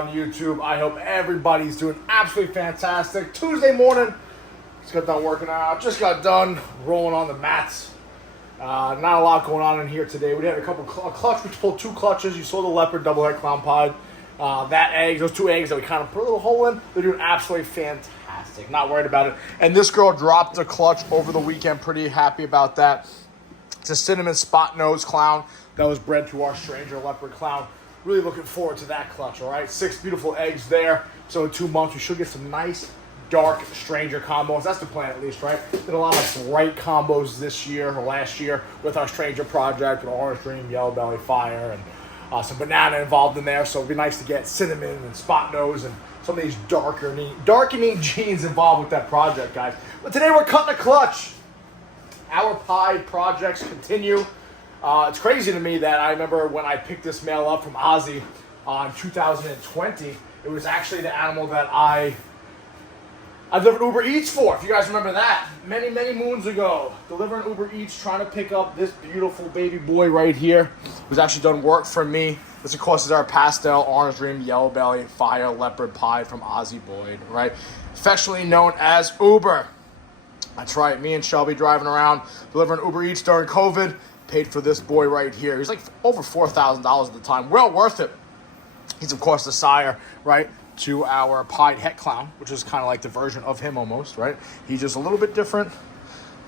on YouTube. I hope everybody's doing absolutely fantastic. Tuesday morning, just got done working out. Just got done rolling on the mats. Not a lot going on in here today. We had a clutch. We pulled 2 clutches. You saw the leopard double head clown pied. Those 2 eggs that we kind of put a little hole in, they're doing absolutely fantastic. Not worried about it. And this girl dropped a clutch over the weekend. Pretty happy about that. It's a cinnamon spot nose clown that was bred to our stranger leopard clown. Really looking forward to that clutch, all right? 6 beautiful eggs there. So in 2 months, we should get some nice, dark stranger combos. That's the plan, at least, right? Did a lot of bright combos this year or last year with our stranger project with orange dream, yellow belly, fire, and some banana involved in there. So it'd be nice to get cinnamon and spot nose and some of these darkening genes involved with that project, guys. But today we're cutting a clutch. Our Pied projects continue. It's crazy to me that I remember when I picked this male up from Ozzy in 2020, it was actually the animal that I delivered Uber Eats for, if you guys remember that. Many, many moons ago, delivering Uber Eats, trying to pick up this beautiful baby boy right here. Who's actually done work for me. This, of course, is our pastel, orange dream, yellow belly, fire, leopard Pied from Ozzy Pied, right? Affectionately known as Uber. That's right, me and Shelby driving around, delivering Uber Eats during COVID. Paid for this boy right here. He was like over $4,000 at the time. Well worth it. He's, of course, the sire, right, to our Pied het clown, which is kind of like the version of him almost, right? He's just a little bit different,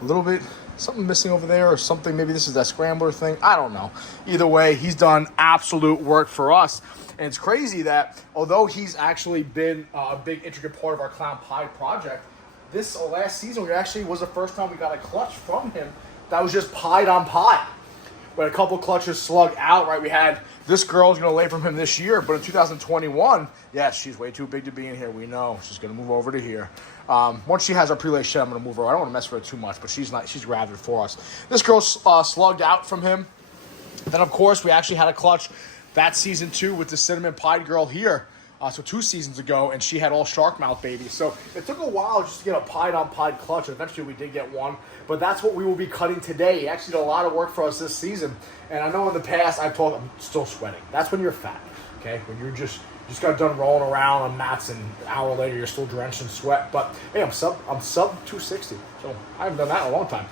a little bit, something missing over there or something. Maybe this is that scrambler thing. I don't know. Either way, he's done absolute work for us. And it's crazy that although he's actually been a big, intricate part of our Clown Pied project, this last season was the first time we got a clutch from him that was just pied on pied. We had a couple clutches slug out, right? We had this girl's going to lay from him this year, but in 2021, yes, she's way too big to be in here. We know she's going to move over to here. Once she has our pre-lay shed, I'm going to move her. I don't want to mess with her too much, but she's gravid for us. This girl slugged out from him. Then, of course, we actually had a clutch that season 2 with the cinnamon pied girl here. So 2 seasons ago, and she had all shark mouth babies. So it took a while just to get a pied on pied clutch, and eventually we did get one. But that's what we will be cutting today. He actually did a lot of work for us this season. And I know in the past I'm still sweating. That's when you're fat, okay? When you just got done rolling around on mats, and an hour later you're still drenched in sweat. But hey, I'm sub 260, so I haven't done that in a long time.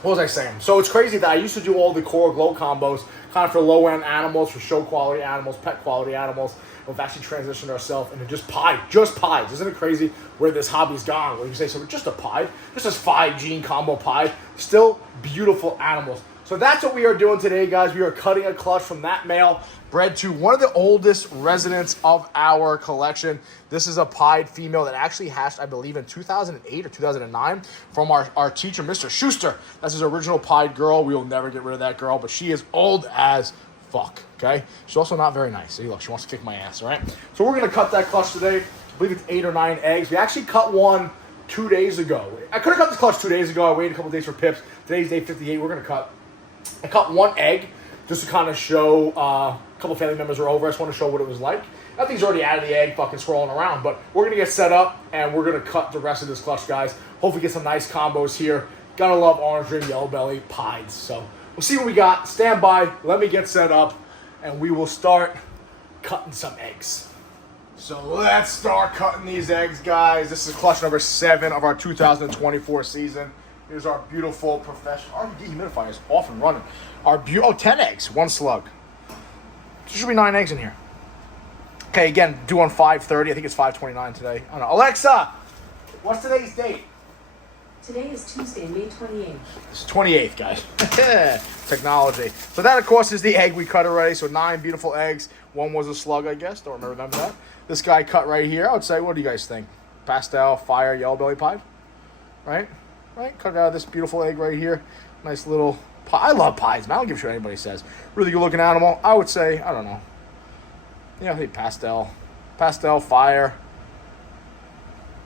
What was I saying? So it's crazy that I used to do all the core glow combos, kind of for low-end animals, for show quality animals, pet quality animals. We've actually transitioned ourselves into just pies. Isn't it crazy where this hobby's gone? Where you say, so we're just a pie, just this 5 gene combo pie, still beautiful animals. So that's what we are doing today, guys. We are cutting a clutch from that male, bred to one of the oldest residents of our collection. This is a pied female that actually hatched, I believe, in 2008 or 2009 from our teacher, Mr. Schuster. That's his original pied girl. We will never get rid of that girl, but she is old as fuck, okay? She's also not very nice. See, look, she wants to kick my ass, all right? So we're going to cut that clutch today. I believe it's 8 or 9 eggs. We actually cut one 2 days ago. I could have cut this clutch 2 days ago. I waited a couple days for pips. Today's day 58. We're going to cut. I cut 1 egg just to kind of show a couple family members are over. I just want to show what it was like. That thing's already out of the egg, fucking swirling around. But we're going to get set up, and we're going to cut the rest of this clutch, guys. Hopefully get some nice combos here. Gotta love orange dream, yellow belly, pieds. So we'll see what we got. Stand by. Let me get set up, and we will start cutting some eggs. So let's start cutting these eggs, guys. This is clutch number 7 of our 2024 season. Here's our beautiful professional RV dehumidifiers off and running. 10 eggs, 1 slug. There should be 9 eggs in here. Okay, again, due on 5:30. I think it's 5:29 today. I don't know. Alexa, what's today's date? Today is Tuesday, May 28th. It's 28th, guys. Technology. So that, of course, is the egg we cut already. So 9 beautiful eggs. 1 was a slug, I guess. Don't remember that. This guy cut right here. I would say, what do you guys think? Pastel, fire, yellow belly pied? Right? Cut out this beautiful egg right here. Nice little pie. I love pies, man. I don't give a shit what anybody says. Really good looking animal. I would say, I don't know. Yeah, I think pastel, fire.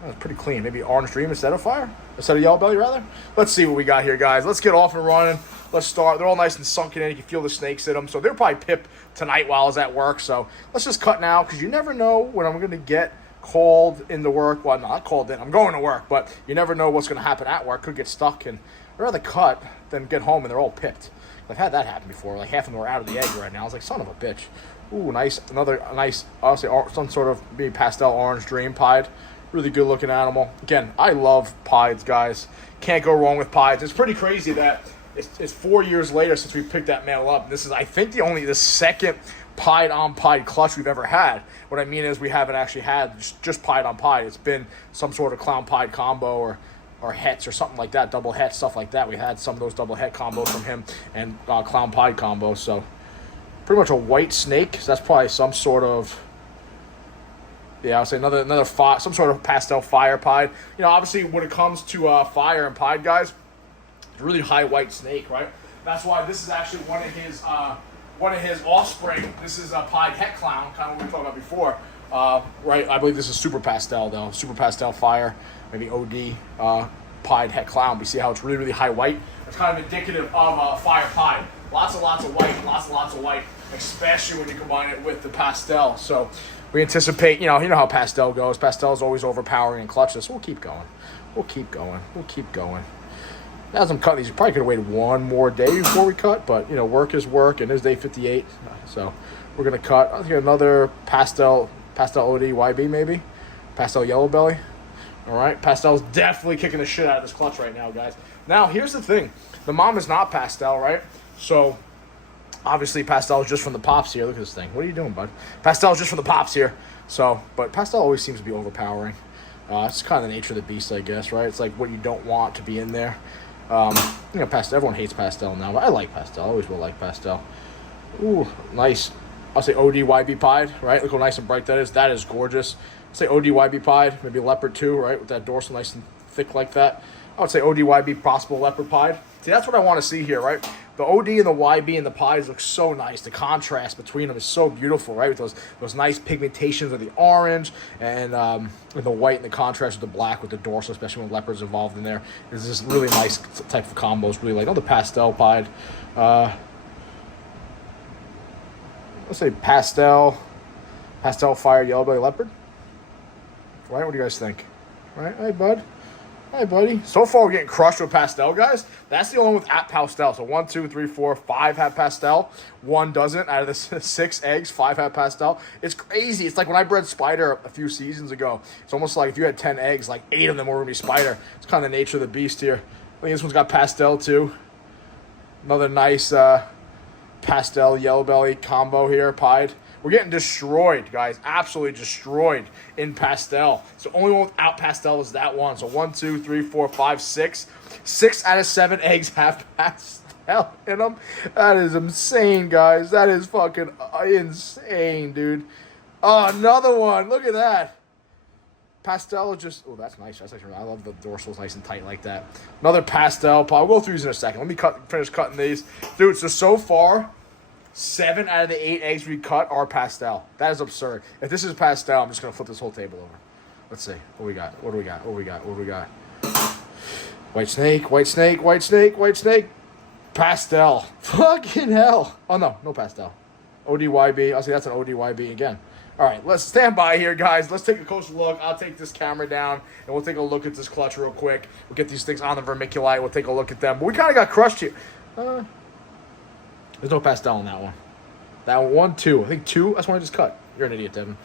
That's pretty clean. Maybe orange dream instead of fire? Instead of yellow belly, rather? Let's see what we got here, guys. Let's get off and running. Let's start. They're all nice and sunken in. You can feel the snakes in them. So they're probably pipped tonight while I was at work. So let's just cut now, because you never know when I'm going to get called into work. Well, not called in. I'm going to work, but you never know what's going to happen at work. Could get stuck, and I'd rather cut than get home and they're all pipped. I've had that happen before. Like half of them are out of the egg right now. I was like, son of a bitch. Ooh, nice. Another nice, obviously, some sort of maybe pastel orange dream pied. Really good looking animal. Again, I love pieds, guys. Can't go wrong with pieds. It's pretty crazy that it's 4 years later since we picked that male up. This is, I think, the second pied on pied clutch we've ever had. What I mean is we haven't actually had just pied on pied. It's been some sort of clown pied combo or hets or something like that, double het, stuff like that. We had some of those double het combos from him and clown pied combos. So pretty much a white snake. So that's probably some sort of, yeah, I would say another some sort of pastel fire pied. You know, obviously when it comes to fire and pied, guys, it's a really high white snake, right? That's why this is actually one of his offspring. This is a pied het clown, kind of what we talked about before. Right, I believe this is super pastel though. Super pastel fire, maybe OD pied het clown. We see how it's really, really high white. It's kind of indicative of fire pied. Lots of white, lots of white, especially when you combine it with the pastel. So we anticipate, you know how pastel goes. Pastel is always overpowering and clutches. So we'll keep going. As I'm cutting these, you probably could have waited one more day before we cut, but work is work, and it's day 58. So we're gonna cut. I think another pastel OD YB maybe, pastel yellow belly. All right, pastel's definitely kicking the shit out of this clutch right now, guys. Now here's the thing: the mom is not pastel, right? So obviously pastel is just from the pops here. Look at this thing. What are you doing, bud? Pastel is just from the pops here. So, but pastel always seems to be overpowering. It's kind of the nature of the beast, I guess, right? It's like what you don't want to be in there. Pastel. Everyone hates pastel now, but I like pastel. I always will like pastel. Ooh, nice. I'll say ODYB pied, right? Look how nice and bright that is. That is gorgeous. I'll say ODYB pied, maybe leopard too, right? With that dorsal nice and thick like that. I would say ODYB possible leopard pied. See, that's what I want to see here, right? The OD and the YB and the pies look so nice. The contrast between them is so beautiful, right? With those nice pigmentations of the orange and the white and the contrast with the black with the dorsal, especially when leopard's involved in there. It's just really nice type of combos. Really like the pastel pied. Let's say pastel fire yellow belly leopard. Right? What do you guys think? Right? Hey, bud. Hey, buddy. So far, we're getting crushed with pastel, guys. That's the only one with at pastel. So 1, 2, 3, 4, 5 have pastel. 1 doesn't. Out of the 6 eggs, 5 have pastel. It's crazy. It's like when I bred spider a few seasons ago. It's almost like if you had 10 eggs, like 8 of them were going to be spider. It's kind of the nature of the beast here. I think this one's got pastel, too. Another nice pastel yellow belly combo here, pied. We're getting destroyed, guys. Absolutely destroyed in pastel. So the only one without pastel is that one. So 1, 2, 3, 4, 5, 6. 6 out of 7 eggs have pastel in them. That is insane, guys. That is fucking insane, dude. Oh, another one. Look at that. Pastel is just... Oh, that's nice. That's actually... I love the dorsals nice and tight like that. Another pastel. I'll go through these in a second. Let me finish cutting these. Dude, so far... 7 out of the 8 eggs we cut are pastel. That is absurd. If this is pastel, I'm just going to flip this whole table over. Let's see. What we got? White snake. Pastel. Fucking hell. Oh, no pastel. ODYB. I'll say that's an ODYB again. All right, let's stand by here, guys. Let's take a closer look. I'll take this camera down, and we'll take a look at this clutch real quick. We'll get these things on the vermiculite. We'll take a look at them. But we kind of got crushed here. There's no pastel on that one. That 1, 2. I think 2. That's one I just cut. You're an idiot, Devin.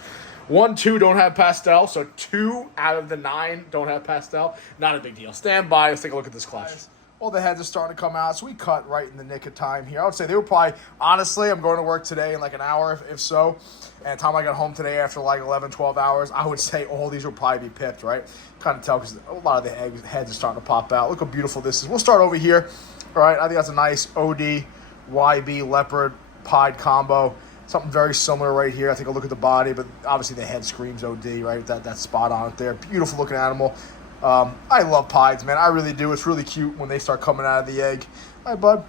1, 2 don't have pastel. So 2 out of the 9 don't have pastel. Not a big deal. Stand by. Let's take a look at this clutch. All the heads are starting to come out. So we cut right in the nick of time here. I would say they were probably, honestly, I'm going to work today in like an hour, if so. And the time I got home today after like 11, 12 hours, I would say all these will probably be pipped, right? Kind of tell because a lot of the heads are starting to pop out. Look how beautiful this is. We'll start over here. All right. I think that's a nice OD. YB leopard pied combo, something very similar right here. I take a look at the body, but obviously the head screams OD, right? That spot on it there. Beautiful looking animal. I love pieds, man. I really do. It's really cute when they start coming out of the egg. All right, bud.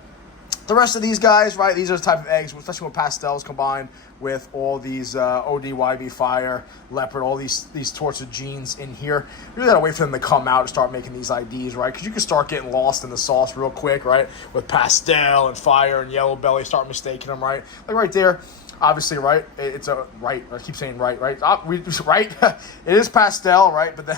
The rest of these guys, right? These are the type of eggs, especially when pastels combined with all these ODYB fire, leopard, all these sorts of genes in here. You really gotta wait for them to come out and start making these IDs, right? Because you can start getting lost in the sauce real quick, right? With pastel and fire and yellow belly, start mistaking them, right? Like right there, obviously, right? It's a right. I keep saying right. Right? It is pastel, right? But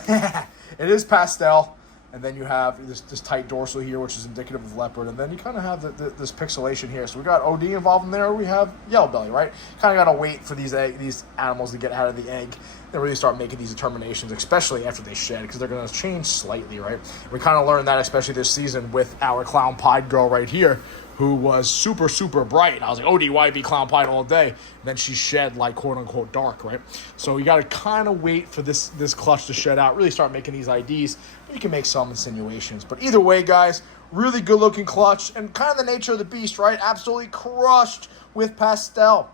it is pastel. And then you have this tight dorsal here, which is indicative of leopard. And then you kind of have this pixelation here. So we got OD involved in there. We have yellow belly, right? Kind of got to wait for these animals to get out of the egg and really start making these determinations, especially after they shed, because they're going to change slightly, right? We kind of learned that, especially this season, with our clown pied girl right here, who was super, super bright. And I was like, OD, why be clown pied all day? And then she shed like quote-unquote dark, right? So you got to kind of wait for this clutch to shed out, really start making these IDs. You can make some insinuations. But either way, guys, really good-looking clutch. And kind of the nature of the beast, right? Absolutely crushed with pastel.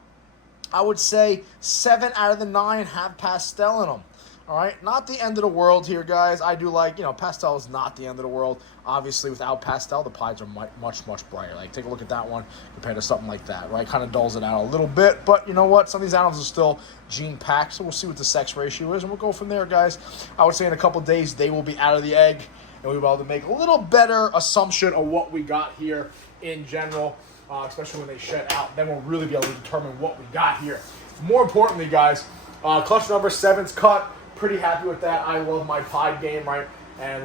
I would say 7 out of the 9 have pastel in them. All right, not the end of the world here, guys. I do like, pastel is not the end of the world. Obviously, without pastel, the pieds are much, much brighter. Like, take a look at that one compared to something like that, right? Kind of dulls it out a little bit. But you know what? Some of these animals are still gene-packed, so we'll see what the sex ratio is, and we'll go from there, guys. I would say in a couple days, they will be out of the egg, and we'll be able to make a little better assumption of what we got here in general, especially when they shed out. Then we'll really be able to determine what we got here. More importantly, guys, clutch number 7's cut. Pretty happy with that. I love my pied game, right? And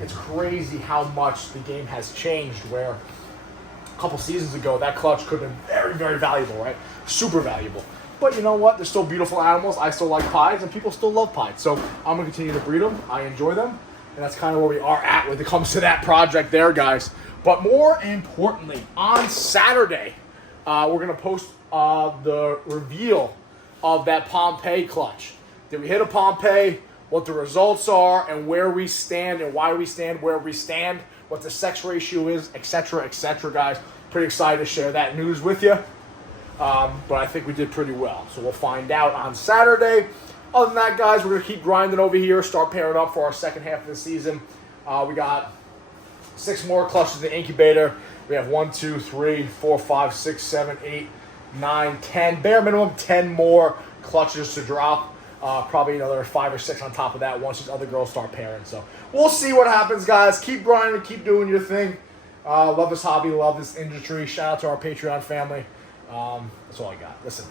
it's crazy how much the game has changed, where a couple seasons ago, that clutch could have been very, very valuable, right? Super valuable. But you know what? They're still beautiful animals. I still like pieds, and people still love pieds. So I'm going to continue to breed them. I enjoy them. And that's kind of where we are at when it comes to that project there, guys. But more importantly, on Saturday, we're going to post the reveal of that Pompeii clutch. Did we hit a Pompeii? What the results are, and where we stand, and why we stand where we stand, what the sex ratio is, etc., guys. Pretty excited to share that news with you. But I think we did pretty well. So we'll find out on Saturday. Other than that, guys, we're going to keep grinding over here, start pairing up for our second half of the season. We got 6 more clutches in the incubator. We have 1, 2, 3, 4, 5, 6, 7, 8, 9, 10. Bare minimum 10 more clutches to drop. Probably another 5 or 6 on top of that once these other girls start pairing. So we'll see what happens, guys. Keep grinding, keep doing your thing. Love this hobby, love this industry. Shout out to our Patreon family. That's all I got. Listen,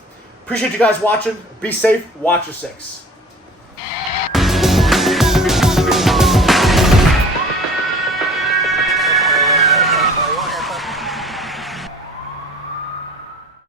appreciate you guys watching. Be safe. Watch your 6.